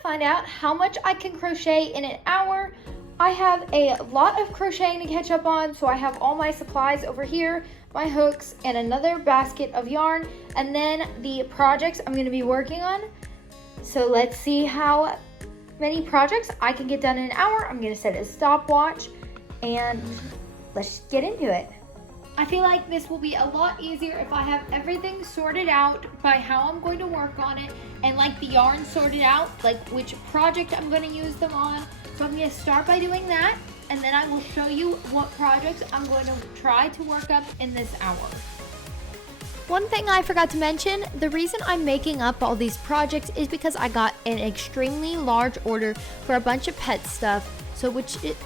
to find out how much I can crochet in an hour. I have a lot of crocheting to catch up on, so I have all my supplies over here, my hooks, and another basket of yarn, and then the projects I'm going to be working on. So let's see how many projects I can get done in an hour. I'm going to set a stopwatch, and let's get into it. I feel like this will be a lot easier if I have everything sorted out by how I'm going to work on it, and like the yarn sorted out, like which project I'm going to use them on. So I'm going to start by doing that, and then I will show you what projects I'm going to try to work up in this hour. One thing I forgot to mention, the reason I'm making up all these projects is because I got an extremely large order for a bunch of pet stuff. So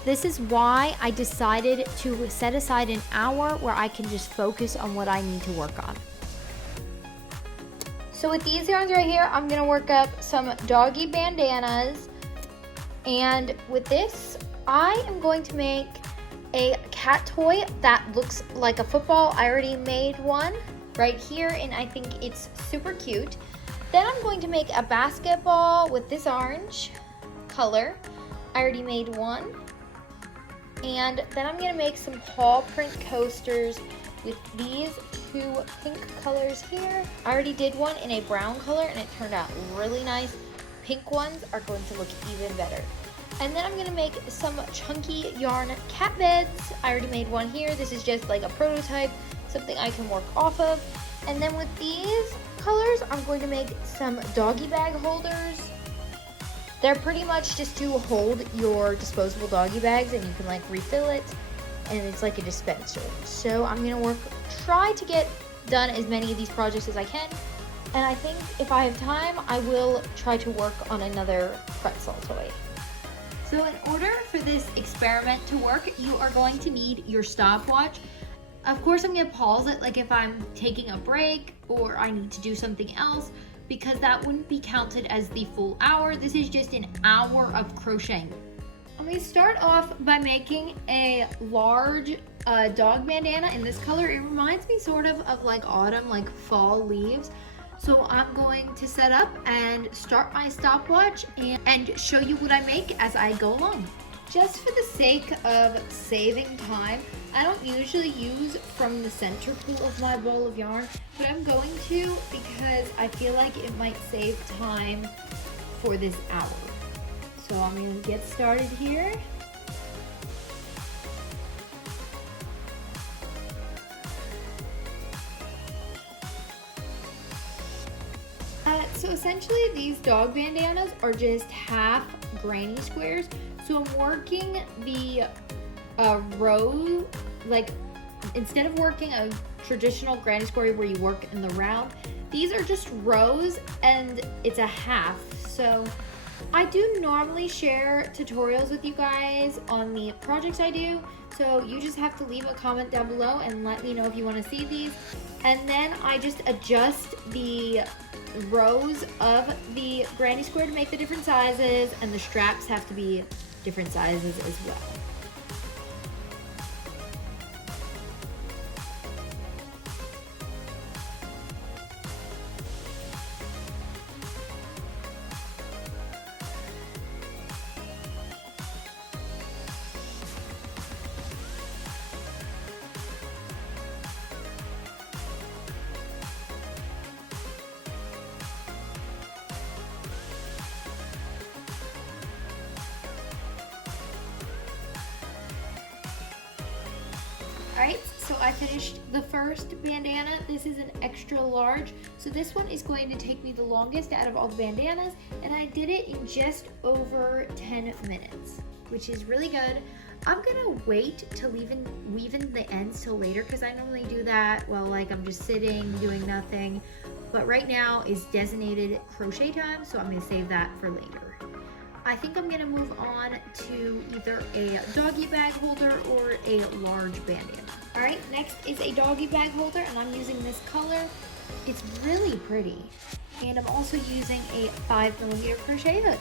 this is why I decided to set aside an hour where I can just focus on what I need to work on. So with these yarns right here, I'm gonna work up some doggy bandanas. And with this, I am going to make a cat toy that looks like a football. I already made one right here, and I think it's super cute. Then I'm going to make a basketball with this orange color. I already made one. And then I'm gonna make some paw print coasters with these two pink colors here. I already did one in a brown color and it turned out really nice. Pink ones are going to look even better. And then I'm gonna make some chunky yarn cat beds. I already made one here. This is just like a prototype, something I can work off of. And then with these colors, I'm going to make some doggy bag holders. They're pretty much just to hold your disposable doggy bags, and you can like refill it, and it's like a dispenser. So I'm gonna try to get done as many of these projects as I can, and I think if I have time, I will try to work on another pretzel toy. So in order for this experiment to work, you are going to need your stopwatch. Of course, I'm gonna pause it like if I'm taking a break or I need to do something else, because that wouldn't be counted as the full hour. This is just an hour of crocheting. I'm gonna start off by making a large dog bandana in this color. It reminds me sort of like autumn, like fall leaves. So I'm going to set up and start my stopwatch and show you what I make as I go along. Just for the sake of saving time, I don't usually use from the center pool of my ball of yarn, but I'm going to because I feel like it might save time for this hour. So I'm going to get started here. So essentially these dog bandanas are just half granny squares. So I'm working the row, like instead of working a traditional granny square where you work in the round, these are just rows and it's a half. So I do normally share tutorials with you guys on the projects I do. So you just have to leave a comment down below and let me know if you want to see these. And then I just adjust the rows of the granny square to make the different sizes, and the straps have to be different sizes as well. Alright, so I finished the first bandana. This is an extra large, so this one is going to take me the longest out of all the bandanas, and I did it in just over 10 minutes, which is really good. I'm gonna wait to weave in the ends till later, because I normally do that while like I'm just sitting doing nothing, but right now is designated crochet time, so I'm gonna save that for later. I think I'm gonna move on to either a doggy bag holder or a large bandana. All right, next is a doggy bag holder, and I'm using this color. It's really pretty. And I'm also using a 5mm crochet hook.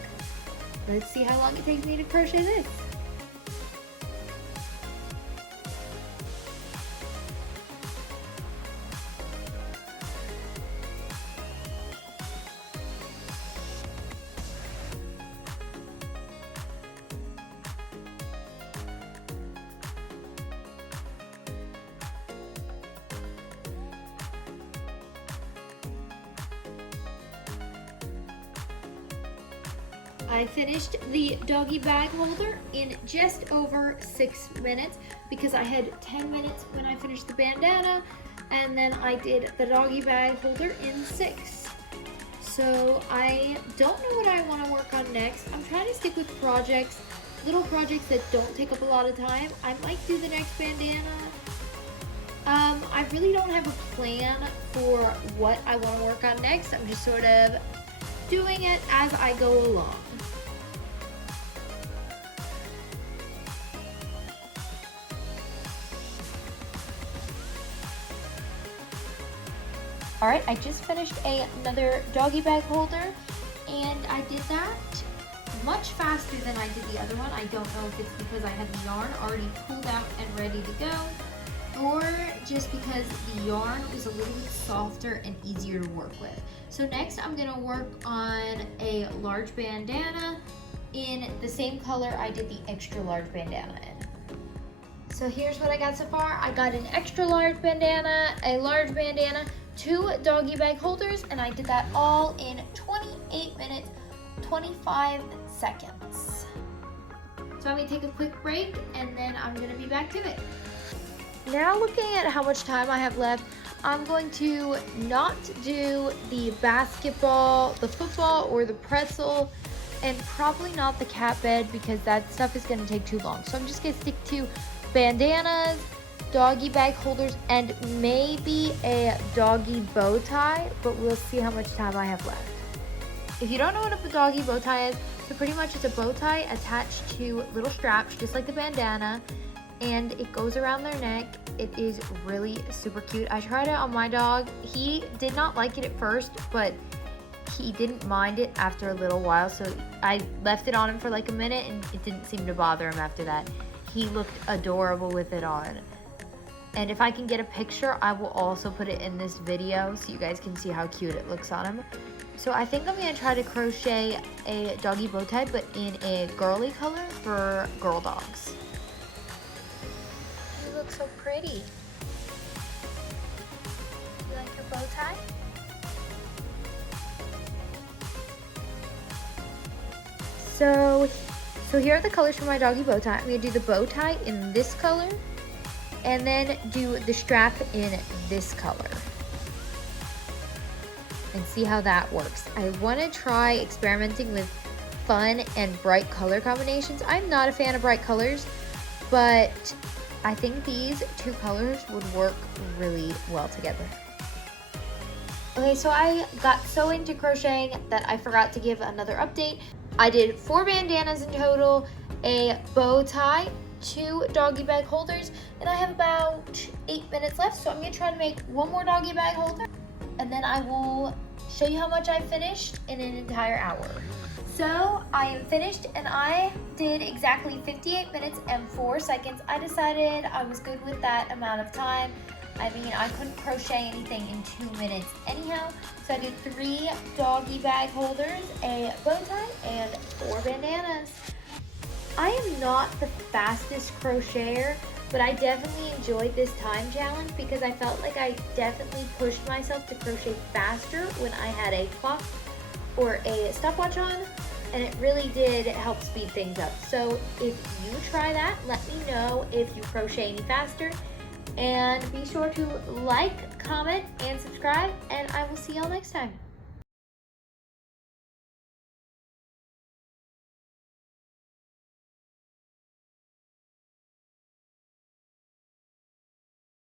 Let's see how long it takes me to crochet this. I finished the doggy bag holder in just over 6 minutes because I had 10 minutes when I finished the bandana, and then I did the doggy bag holder in 6. So I don't know what I want to work on next. I'm trying to stick with projects, little projects that don't take up a lot of time. I might do the next bandana. I really don't have a plan for what I want to work on next. I'm just sort of doing it as I go along. Alright, I just finished another doggy bag holder, and I did that much faster than I did the other one. I don't know if it's because I had the yarn already pulled out and ready to go, or just because the yarn was a little bit softer and easier to work with. So next I'm going to work on a large bandana in the same color I did the extra large bandana in. So here's what I got so far. I got an extra large bandana, a large bandana, 2 doggy bag holders, and I did that all in 28 minutes, 25 seconds. So I'm going to take a quick break, and then I'm going to be back to it. Now looking at how much time I have left, I'm going to not do the basketball, the football, or the pretzel, and probably not the cat bed because that stuff is going to take too long. So I'm just going to stick to bandanas, doggy bag holders, and maybe a doggy bow tie, but we'll see how much time I have left. If you don't know what a doggy bow tie is, so pretty much it's a bow tie attached to little straps, just like the bandana, and it goes around their neck. It is really super cute. I tried it on my dog. He did not like it at first, but he didn't mind it after a little while, so I left it on him for like a minute, and it didn't seem to bother him after that. He looked adorable with it on. And if I can get a picture, I will also put it in this video so you guys can see how cute it looks on him. So I think I'm going to try to crochet a doggy bow tie, but in a girly color for girl dogs. You look so pretty. Do you like your bow tie? So here are the colors for my doggy bow tie. I'm going to do the bow tie in this color, and then do the strap in this color and see how that works. I want to try experimenting with fun and bright color combinations. I'm not a fan of bright colors, but I think these 2 colors would work really well together. Okay, so I got so into crocheting that I forgot to give another update. I did 4 bandanas in total, a bow tie, 2 doggy bag holders, and I have about 8 minutes left, so I'm going to try to make 1 more doggy bag holder, and then I will show you how much I finished in an entire hour. So I am finished, and I did exactly 58 minutes and 4 seconds. I decided I was good with that amount of time. I mean, I couldn't crochet anything in 2 minutes anyhow, so I did 3 doggy bag holders, a bow tie, and 4 bandanas. I am not the fastest crocheter, but I definitely enjoyed this time challenge because I felt like I definitely pushed myself to crochet faster when I had a clock or a stopwatch on, and it really did help speed things up. So if you try that, let me know if you crochet any faster, and be sure to like, comment, and subscribe, and I will see y'all next time.